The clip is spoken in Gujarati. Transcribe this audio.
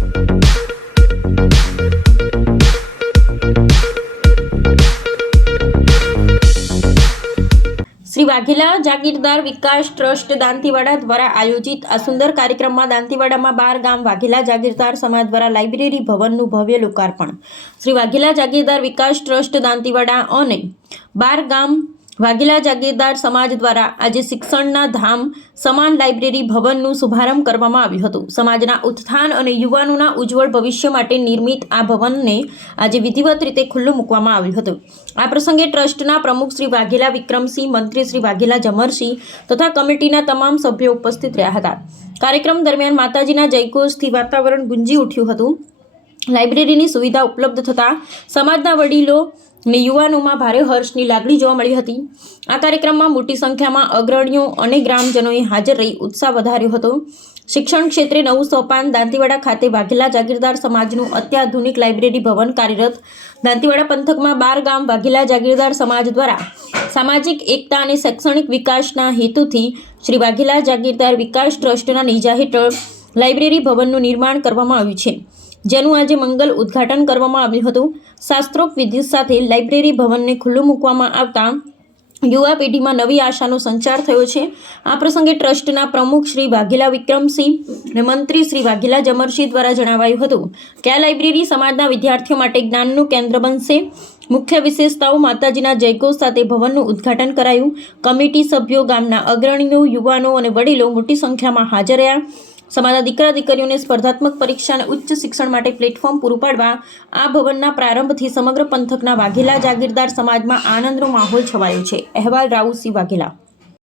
શ્રી વાઘેલા જાગીરદાર વિકાસ ટ્રસ્ટ દાંતીવાડા દ્વારા આયોજિત આ સુંદર કાર્યક્રમમાં દાંતીવાડામાં 12 ગામ વાઘેલા જાગીરદાર સમાજ દ્વારા લાઇબ્રેરી ભવનનું ભવ્ય લોકાર્પણ। શ્રી વાઘેલા જાગીરદાર વિકાસ ટ્રસ્ટ દાંતીવાડા અને 12 ગામ વાઘેલા જાગીરદાર સમાજ દ્વારા આજે શિક્ષણના ધામ સમાન લાઇબ્રેરી ભવનનું શુભારંભ કરવામાં આવ્યું હતું। સમાજના ઉત્થાન અને યુવાનોના ઉજ્જવળ ભવિષ્ય માટે નિર્મિત આ ભવનને આજે વિધિવત રીતે ખુલ્લું મૂકવામાં આવ્યું હતું। આ પ્રસંગે ટ્રસ્ટના પ્રમુખ શ્રી વાઘેલા વિક્રમસિંહ, મંત્રી શ્રી વાઘેલા જમરસિંહ તથા કમિટીના તમામ સભ્યો ઉપસ્થિત રહ્યા હતા। કાર્યક્રમ દરમિયાન માતાજીના જયઘોષથી વાતાવરણ ગુંજી ઉઠ્યું હતું। લાઇબ્રેરીની સુવિધા ઉપલબ્ધ થતાં સમાજના વડીલો અને યુવાનોમાં ભારે હર્ષની લાગણી જોવા મળી હતી। આ કાર્યક્રમમાં મોટી સંખ્યામાં અગ્રણીઓ અને ગ્રામજનોએ હાજર રહી ઉત્સાહ વધાર્યો હતો। શિક્ષણ ક્ષેત્રે નવું સોપાન દાંતીવાડા ખાતે વાઘેલા જાગીરદાર સમાજનું અત્યાધુનિક લાઇબ્રેરી ભવન કાર્યરત। દાંતીવાડા પંથકમાં 12 ગામ વાઘેલા જાગીરદાર સમાજ દ્વારા સામાજિક એકતા અને શૈક્ષણિક વિકાસના હેતુથી શ્રી વાઘેલા જાગીરદાર વિકાસ ટ્રસ્ટના નેજા હેઠળ લાઇબ્રેરી ભવનનું નિર્માણ કરવામાં આવ્યું છે, જેનું આજે મંગલ ઉદ્ઘાટન કરવામાં આવ્યું હતું। શાસ્ત્રોક્ત વિધિ સાથે લાઇબ્રેરી ભવનને ખુલ્લું મૂકવામાં આવતા યુવા પેઢીમાં નવી આશાનો સંચાર થયો છે। આ પ્રસંગે ટ્રસ્ટના પ્રમુખ શ્રી વાઘેલા વિક્રમસિંહ અને મંત્રી શ્રી વાઘેલા જમરસિંહ દ્વારા જણાવાયું હતું કે આ લાઇબ્રેરી સમાજના વિદ્યાર્થીઓ માટે જ્ઞાનનું કેન્દ્ર બનશે। મુખ્ય વિશેષતાઓ માતાજીના જયઘોષ સાથે ભવનનું ઉદ્ઘાટન કરાયું। કમિટી સભ્યો, ગામના અગ્રણીઓ, યુવાનો અને વડીલો મોટી સંખ્યામાં હાજર રહ્યા। સમાજના દીકરા દીકરીઓને સ્પર્ધાત્મક પરીક્ષા અને ઉચ્ચ શિક્ષણ માટે પ્લેટફોર્મ પૂરું પાડવા આ ભવનના પ્રારંભથી સમગ્ર પંથકના વાઘેલા જાગીરદાર સમાજમાં આનંદનો માહોલ છવાયો છે। અહેવાલ રાઉસિંહ વાઘેલા।